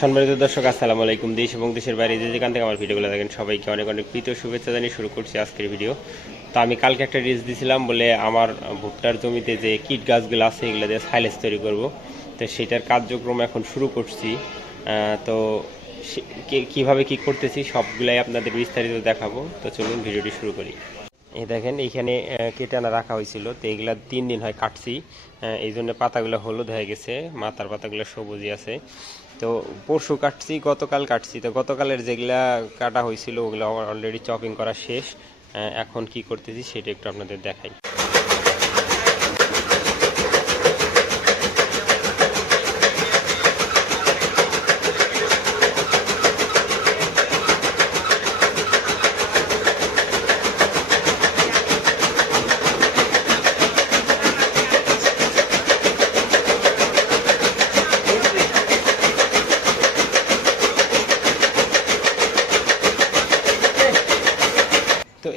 সম্মানিত দর্শক, আসসালামু আলাইকুম। দেশ এবং দেশের বাইরে যে যেখান থেকে আমার ভিডিওগুলো দেখেন, সবাইকে অনেক অনেক প্রীত শুভেচ্ছা জানিয়ে শুরু করছি আজকের ভিডিও। তো আমি কালকে একটা রিলস দিছিলাম বলে আমার ভুট্টার জমিতে যে কিট গাছগুলো আছে, এগুলো দিয়ে সাইলেজ তৈরি করব। তো সেটার কার্যক্রম এখন শুরু করছি। তো কীভাবে কি করতেছি সবগুলাই আপনাদের বিস্তারিত দেখাবো। তো চলুন ভিডিওটি শুরু করি। এই দেখেন, এইখানে কেটানা রাখা হয়েছিল। তো এগুলা তিন দিন হয় কাটছি। এই জন্য পাতাগুলো হলুদ হয়ে গেছে। মাথার পাতাগুলো সবুজই আছে। তো পরশু কাটছি, গতকাল কাটছি। তো গতকালের যেগুলা কাটা হয়েছিল, ওগুলো অলরেডি চপিং করা শেষ। এখন কি করতেছি সেটা একটু আপনাদের দেখাই।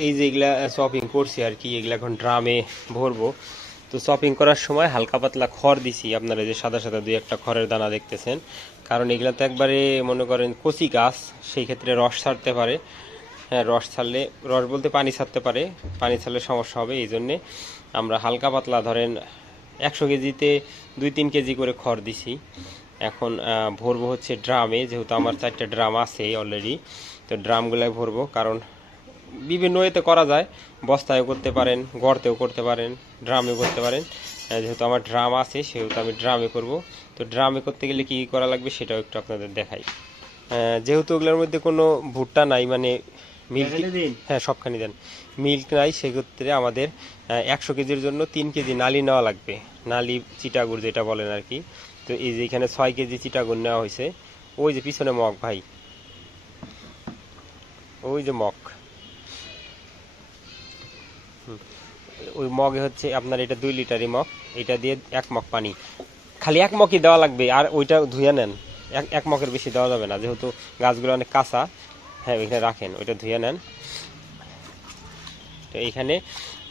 এই যে এগুলা শপিং করছি আর কি, এগুলা এখন ড্রামে ভরবো। তো শপিং করার সময় হালকা পাতলা খড় দিছি, আপনারা যে সাদা সাদা দুই একটা খড়ের দানা দেখতেছেন। কারণ এগুলা তো একবারে, মনে করেন, কচি গাছ, সেই ক্ষেত্রে রস ছাড়তে পারে। হ্যাঁ রস ছাড়লে, রস বলতে পানি ছাড়তে পারে, পানি ছাড়লে সমস্যা হবে, এই জন্যে আমরা হালকা পাতলা, ধরেন, একশো কেজিতে দুই তিন কেজি করে খড় দিছি। এখন ভরবো হচ্ছে ড্রামে, যেহেতু আমার চারটে ড্রাম আছে অলরেডি তো ড্রামগুলাই ভরবো, কারণ বিভিন্ন ওয়েতে করা যায়। বস্তায়ও করতে পারেন গর্তেও করতে পারেন ড্রামে করতে পারেন। যেহেতু আমার ড্রাম আছে সেহেতু আমি ড্রামে করব। তো ড্রামে করতে গেলে কী করা লাগবে সেটাও একটু আপনাদের দেখাই। যেহেতু ওগুলোর মধ্যে কোনো ভুট্টা নাই মানে মিল্ক হ্যাঁ সবখানি দেন। মিল্ক নাই সেক্ষেত্রে আমাদের একশো কেজির জন্য তিন কেজি নালি নেওয়া লাগবে। নালি চিটাগুড় যেটা বলেন আর কি। তো এই যে এখানে ছয় কেজি চিটাগুড় নেওয়া হয়েছে। ওই যে পিছনে মগ ভাই। ওই যে মগ। ওই মগে হচ্ছে আপনার এটা দুই লিটারই মগ এটা দিয়ে এক মগ পানি। খালি এক মগই দেওয়া লাগবে আর ওইটা ধুয়ে নেন। এক এক মগের বেশি দেওয়া যাবে না যেহেতু গাছগুলো অনেক কাঁচা। হ্যাঁ ওইখানে রাখেন ওইটা ধুয়ে নেন। তো এইখানে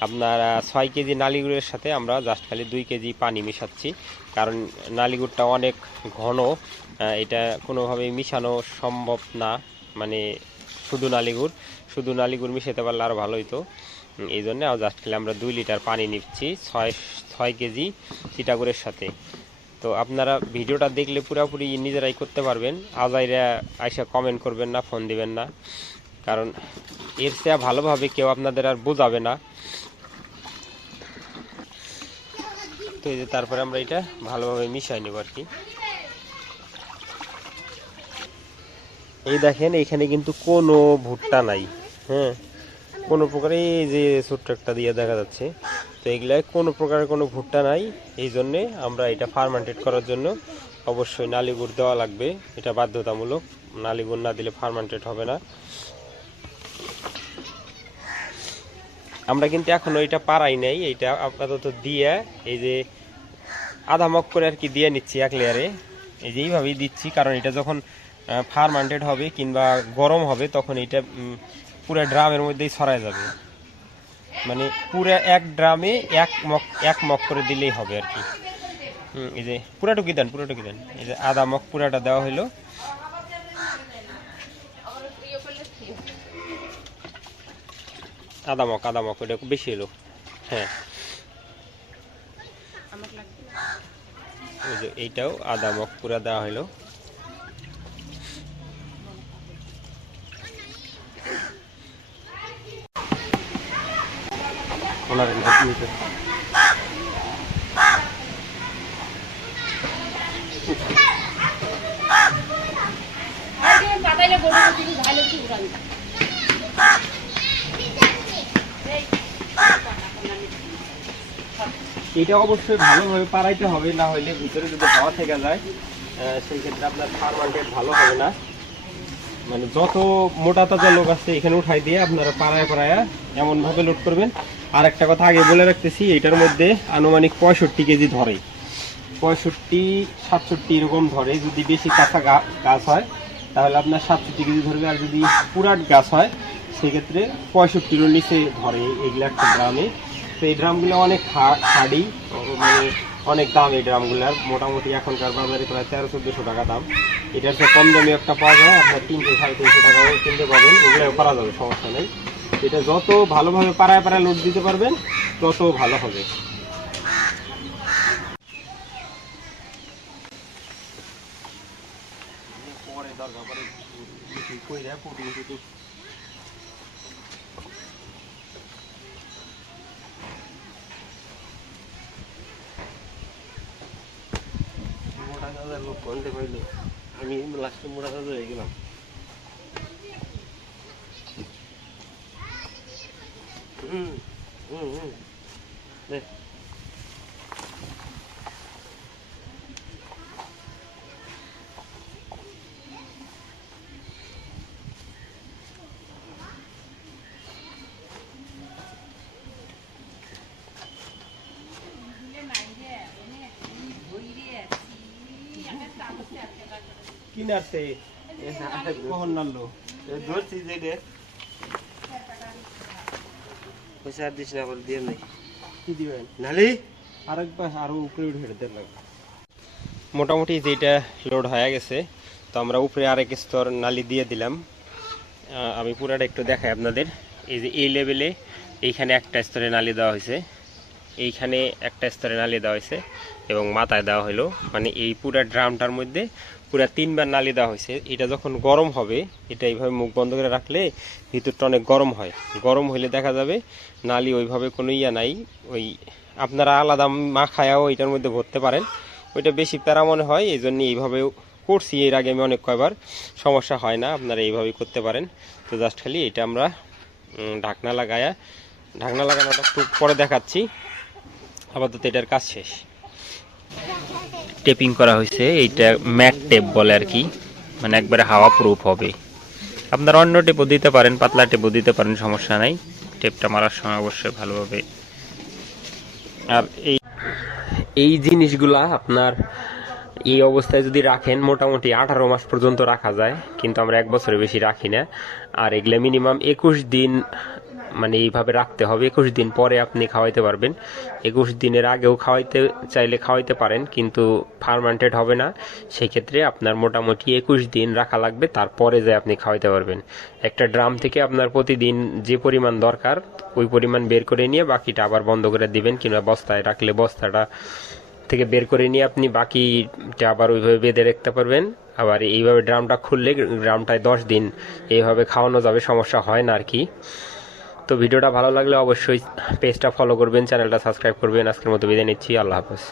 আপনার ছয় কেজি নালিগুড়ের সাথে আমরা জাস্ট খালি দুই কেজি পানি মিশাচ্ছি কারণ নালিগুড়টা অনেক ঘন এটা কোনোভাবেই মিশানো সম্ভব না। মানে শুধু নালিগুড় শুধু নালিগুড় মিশাতে পারলে আরও ভালো হতো উম, এই জন্য জাস্ট আমরা দুই লিটার পানি নিচ্ছি, ছয় ছয় কেজি চিটাগুড়ের সাথে। তো আপনারা ভিডিওটা দেখলে পুরোপুরি নিজেরাই করতে পারবেন। আজাইরা আইসা কমেন্ট করবেন না ফোন দিবেন না। কারণ এর চেয়ে ভালোভাবে কেউ আপনাদের আর বোঝাবে না। তো এই যে তারপরে আমরা এটা ভালোভাবে মিশাই নেব আর কি। এই দেখেন, এখানে কিন্তু কোনো ভুট্টা নাই হ্যাঁ। কোনো প্রকার এই যে ছোট্ট একটা দিয়ে দেখা যাচ্ছে, তো এগুলায় কোনো প্রকারের কোনো ভুট্টা নাই। এই জন্যে আমরা এটা ফার্মান্টেড করার জন্য অবশ্যই নালি গুড় দেওয়া লাগবে। এটা বাধ্যতামূলক। নালি গুড় না দিলে ফার্মান্টেড হবে না। আমরা কিন্তু এখনও এটা পারাই নাই। এটা আপাতত দিয়ে এই যে আধা মক করে আর কি দিয়ে নিচ্ছি এক লেয়ারে। এই যে এইভাবেই দিচ্ছি, কারণ এটা যখন ফার্মান্টেড হবে কিংবা গরম হবে, তখন এটা পুরো ড্রামের মধ্যেই ছড়ায় যাবে। মানে পুরো এক ড্রামে এক মক এক মক করে দিলেই হবে আর কি। এই যে পুরাটুকি দেন পুরাটুকি দেন। এই যে আধা মক পুরাটা দেওয়া হলো আধা মক আধা মক ওটা বেশি এলো হ্যাঁ। এইটাও আধা মক পুরা দেওয়া হলো ওনার এটা অবশ্যই ভালোভাবে পারাইতে হবে, না হলে ভিতরে যদি হাওয়া থেকে যায় সেই ক্ষেত্রে আপনার ফার্মান্টেড ভালো হবে না। মানে যত মোটা তাজা লোক আছে এখানে উঠাই দিয়ে আপনারা পাড়ায় পাড়ায় এমন ভাবে লোড করবেন। আর একটা কথা আগে বলে রাখতেছি, এটার মধ্যে আনুমানিক পঁয়ষট্টি কেজি ধরে। পঁয়ষট্টি, সাতষট্টি এরকম ধরে, যদি বেশি কাঁচা গাছ হয়, তাহলে আপনার সাতষট্টি কেজি ধরবে। আর যদি পুরাট গাছ হয়, সেক্ষেত্রে পঁয়ষট্টিরও নিচে ধরে এগুলো একটা গ্রামে। তো এই ড্রামগুলো অনেক হা- হার্ডি মানে অনেক দাম এই ড্রামগুলার। মোটামুটি এখনকার বাজারে প্রায় তেরো, চোদ্দশো টাকা দাম। এটার চেয়ে কম দামে একটা পাওয়া যায়, আপনার তিনশো, সাড়ে তিনশো টাকা কিনতে পারবেন ওগুলো করা যাবে, সমস্যা নেই। এটা যত ভালোভাবে পাড়ায় পাড়ায় লোড দিতে পারবেন, তত ভালো হবে। পরে দরকার পরে দাদার লোক কোনতে পাইল আমি লাস্টে মোটা দাদা হয়ে গেলাম। হুম হুম হুম। দে কখন নাড়লো ধরছি পয়সা আর দিস না বল দিয়ে নাই কি দিবেন? নালি? আরেকবার উপরে উঠে হেঁটে লাগবে। মোটামুটি যেটা লোড হয়ে গেছে তো আমরা উপরে আরেক স্তর নালি দিয়ে দিলাম। আমি পুরাটা একটু দেখাই আপনাদের। এই যে এই লেভেলে এইখানে একটা স্তরে নালি দেওয়া হয়েছে। এইখানে একটা স্তরে নালি দেওয়া হয়েছে এবং মাথায় দেওয়া হলো মানে এই পুরা ড্রামটার মধ্যে পুরা তিনবার নালি দেওয়া হয়েছে। এটা যখন গরম হবে, এটা এইভাবে মুখ বন্ধ করে রাখলে ভিতরটা অনেক গরম হয়। গরম হলে দেখা যাবে নালি ওইভাবে কোনো ইয়া নাই, ওই আপনারা আলাদা মাখায়াও এটার মধ্যে ভরতে পারেন। ওইটা বেশি প্যারা মনে হয় এই জন্য এইভাবে করছি। এর আগে আমি অনেক কয়বার, সমস্যা হয় না, আপনারা এইভাবেই করতে পারেন। তো জাস্ট খালি এটা আমরা ঢাকনা লাগায়া, ঢাকনা লাগানোটা একটু পরে দেখাচ্ছি। আপাতত এটার কাজ শেষ। টেপিং করা হয়েছে, এইটা ম্যাট টেপ বলে আর কি। মানে একবারে হাওয়া প্রুফ হবে। আপনারা অন্য টেপও দিতে পারেন, পাতলা টেপও দিতে পারেন, সমস্যা নাই। টেপটা মারার সময় অবশ্যই ভালোভাবে। আর এই এই জিনিসগুলা আপনার এই অবস্থায় যদি রাখেন, মোটামুটি আঠারো মাস পর্যন্ত রাখা যায়। কিন্তু আমরা এক বছরের বেশি রাখি না। আর এগুলো মিনিমাম একুশ দিন মানে এইভাবে রাখতে হবে। একুশ দিন পরে আপনি খাওয়াইতে পারবেন। একুশ দিনের আগেও খাওয়াইতে চাইলে খাওয়াইতে পারেন, কিন্তু ফার্মান্টেড হবে না। সেক্ষেত্রে আপনার মোটামুটি একুশ দিন রাখা লাগবে, তারপরে যে আপনি খাওয়াইতে পারবেন। একটা ড্রাম থেকে আপনার প্রতিদিন যে পরিমাণ দরকার, ওই পরিমাণ বের করে নিয়ে বাকিটা আবার বন্ধ করে দিবেন, কিংবা বস্তায় রাখলে বস্তাটা থেকে বের করে নিয়ে আপনি বাকিটা আবার ওইভাবে বেঁধে রাখতে পারবেন। আবার এইভাবে ড্রামটা খুললে, ড্রামটায় দশ দিন এইভাবে খাওয়ানো যাবে, সমস্যা হয় না আর কি। তো ভিডিওটা ভালো লাগলে অবশ্যই পেজটা ফলো করবেন চ্যানেলটা সাবস্ক্রাইব করবেন। আজকের মতো বিদায় নিচ্ছি, আল্লাহ হাফেজ।